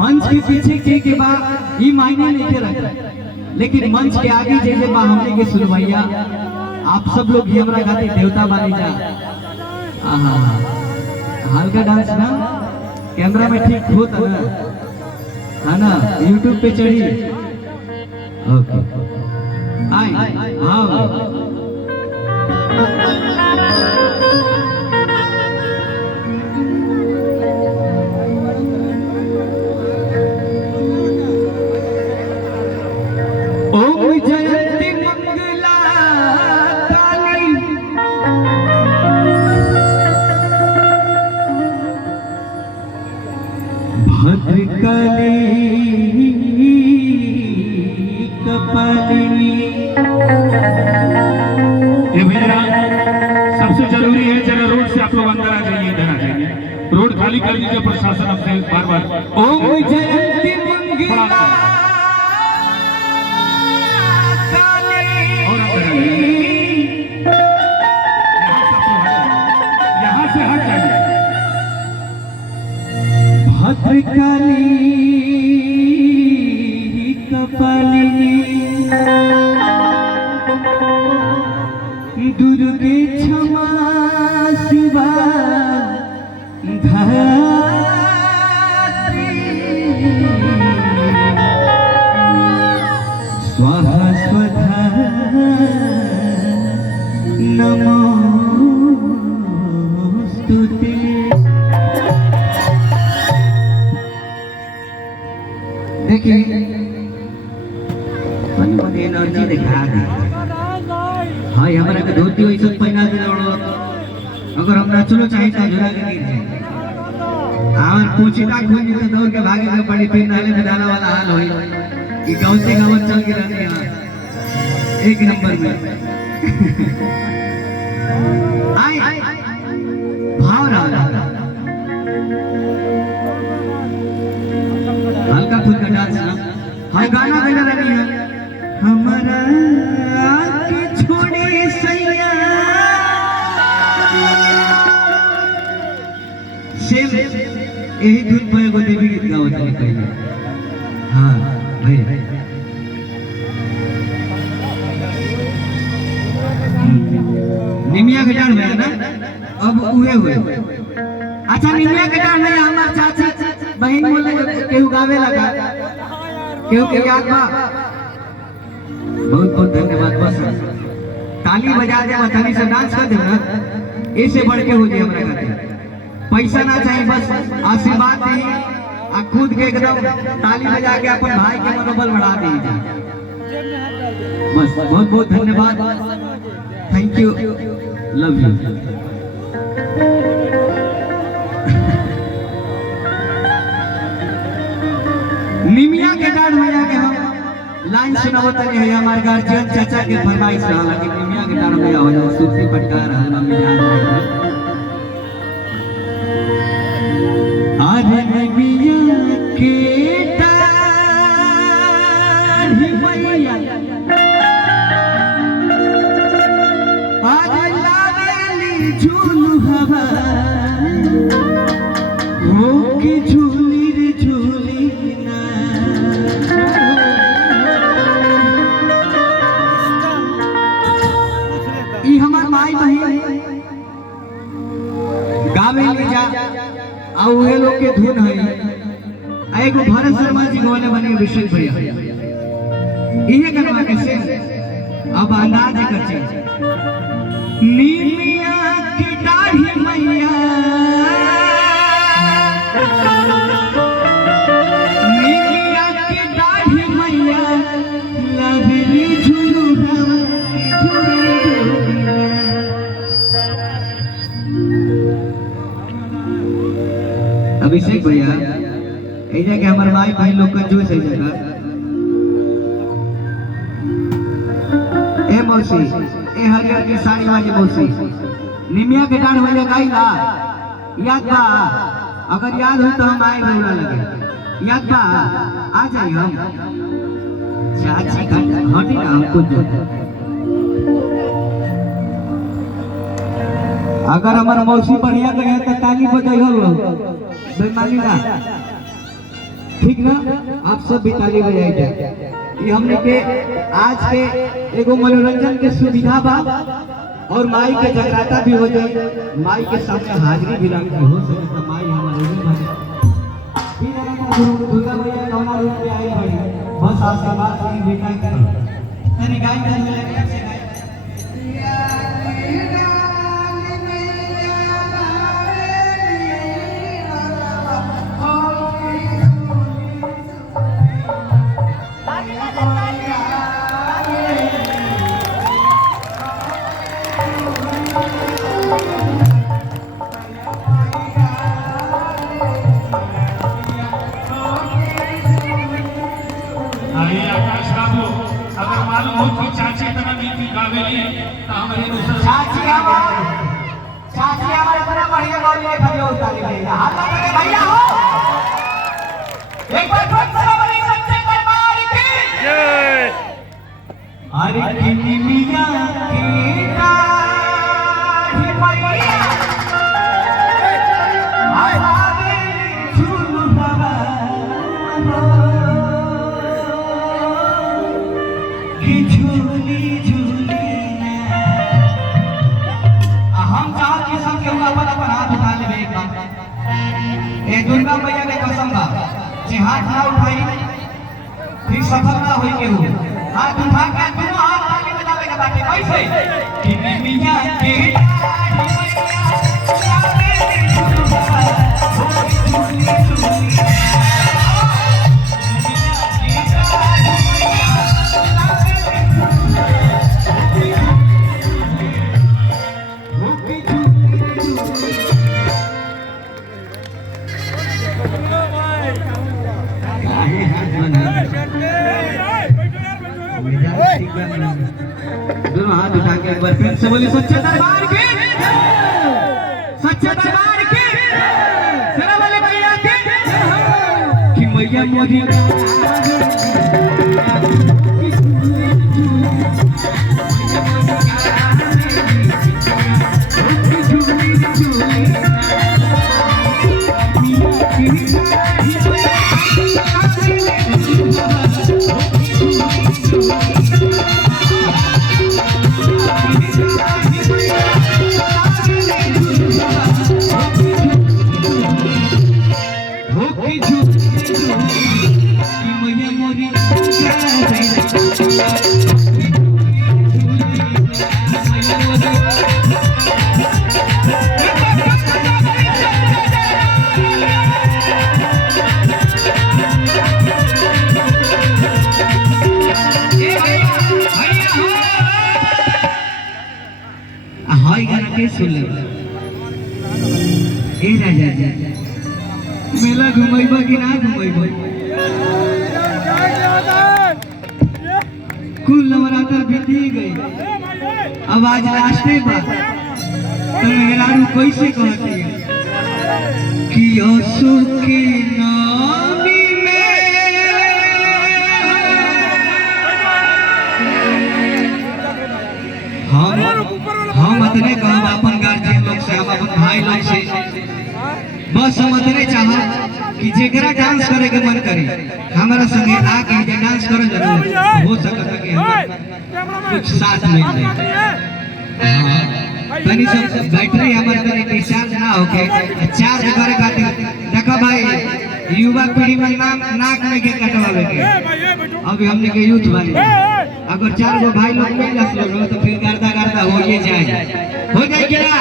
मंच के पीछे के बाद ये मायने नहीं के रखा, लेकिन मंच के आगे जैसे बा हमने के सुनवैया आप सब लोग ये हमरा गाते देवता बानी जा। आहा हल्का डांस ना कैमरा में ठीक होता ना, है ना, यूट्यूब पे चढ़ी। ओके आए हाँ भद्रकाली कपालिनी। ये भैया सबसे जरूरी है, जरा रोड से आप लोग अंदर आ जाइए, इधर आ जाइए, रोड खाली कर दीजिए। प्रशासन आपसे बार बार ओम जयंती मंगला काली। और अंदर आ जाइए, यहाँ से हट जाइए। भद्रकाली कपालिनी दुर्गे क्षमा शिवा धात्री स्वाहा स्वधा नमोस्तुते। देखिए मन एनर्जी दिखा दी। हाँ हमारा के धोती वही सब पहना दे दौड़ो, अगर हम नाचलो चाहे तो झुरा के गिर जाए। आवन पूछिता खोज तो दौड़ के भागे के पड़ी, फिर नाले में डाला वाला हाल होई कि गाँव गाँव चल के रहने यहाँ एक नंबर में। आए भाव रहा हल्का फुल्का डांस ना, हम गाना गाना रही है हमारा आके छोड़े सैया सेम यही धुन पर एगो देवी गीत गावत है पहले। हाँ भाई निमिया के डांस में ना अब उहे हुए। अच्छा निमिया के डांस में हमार चाची बहन बोले केहू गावे लगा, केहू के याद बा। बहुत बहुत धन्यवाद। बस ताली बजा दे, बतानी से डांस कर दे ना, ऐसे बढ़ के हो जाए हमरा खातिर। पैसा ना चाहिए, बस आशीर्वाद दी आ खुद के एकदम ताली बजा के अपन भाई के मनोबल बढ़ा दीजिए। बस बहुत बहुत धन्यवाद, थैंक यू, लव यू। निमिया के डांस में जाके हम लाइन सुनावत है हमारे गार्जियन चाचा के फरमाइश रहा कि निमिया के डांस में हो जाओ सूफी पटकार हल्ला में जान। अरे निमिया के डांस भैया आज लावेली झूलू हवा हो के झूली रे झूली ना। ई हमार माई बहन गावे ले जा आ उहे लोग के धुन है। एगो भारत शर्मा जी गाने बने विशेष भैया इहे गनवा के से अब अंदाज कर चीज निमिया की दाढ़ी मैया निमिया की दाढ़ी मैया लवली झुलू अभिषेक भैया ऐजा के हमारे भाई भाई लोग का जो सही जगह ए मौसी ए हरियर की साड़ी वाली मौसी निमिया के डांड भैया गाइला याद बा? अगर याद हो तो हम आए रौला लगे। याद बा? आ जाए हम चाची हटी ना हमको जो। अगर हमारा मौसी बढ़िया गए तो ताली बजाई हो बेमानी ना। ठीक ना? आप सब भी ताली बजाई जाए। ये हमने के आज के एगो मनोरंजन के सुविधा बा और माई के जगराता भी हो जाए, माई के सामने हाजिरी भी रखी हो सके तो माई हमारे दुर्गा मैया कौना रूप में आई बड़ी बस आशीर्वाद से बेटा के तनी गाय कर ले से अगर मालूम हो कि चाची तरह नीति गावेली तो हमारे चाची हमारे बड़ा बढ़िया गौरी खड़े उतारी देगा हाथ लगे भैया हो एक बार जोर से बोलिए सच्चे दरबार की जय। अरे किन्नी मिया की दाढ़ी मैया आवे झूलू बाबा की झूली झूली हम चाहत कि सब केहू अपन अपन हाथ उठा लेबे एक बार। ए दुर्गा मैया के कसम बा जे हाथ ना उठाई फिर सफल ना होई केहू। हाथ उठा के दोनों हाथ ताली बजावे के बाटे कैसे कि मिया के दोनों हाथ उठा के एक बार फिर से बोली सच्चे दरबार की सच्चे दरबार की सेना वाले भैया की कि मैया मोदी सुन ले ए राजा जी मेला घुमाइबा कि ना घुमाइबा कुल नवरात्र बीती गई अब आज लास्टे बा तो मेहरारू कैसे कहती है कि असु के नामी में हम अतने कहब अपन गार्जियन लोग से हम अपन भाई लोग से बस हम अतने चाहब कि जेकरा डांस करे के मन करे हमारा संगे आके जे डांस करो जरूर हो सकता कि हम कुछ साथ मिल जाए। तनी सब बैटरी हमारे तने के चार्ज ना होके चार्ज करे खातिर देखो भाई युवा पीढ़ी में नाक में के कटवावे के अभी हमने के यूथ वाली अगर 4 गो भाई लोग मिल जाए तो फिर गर्दा गर्दा हो जाए क्या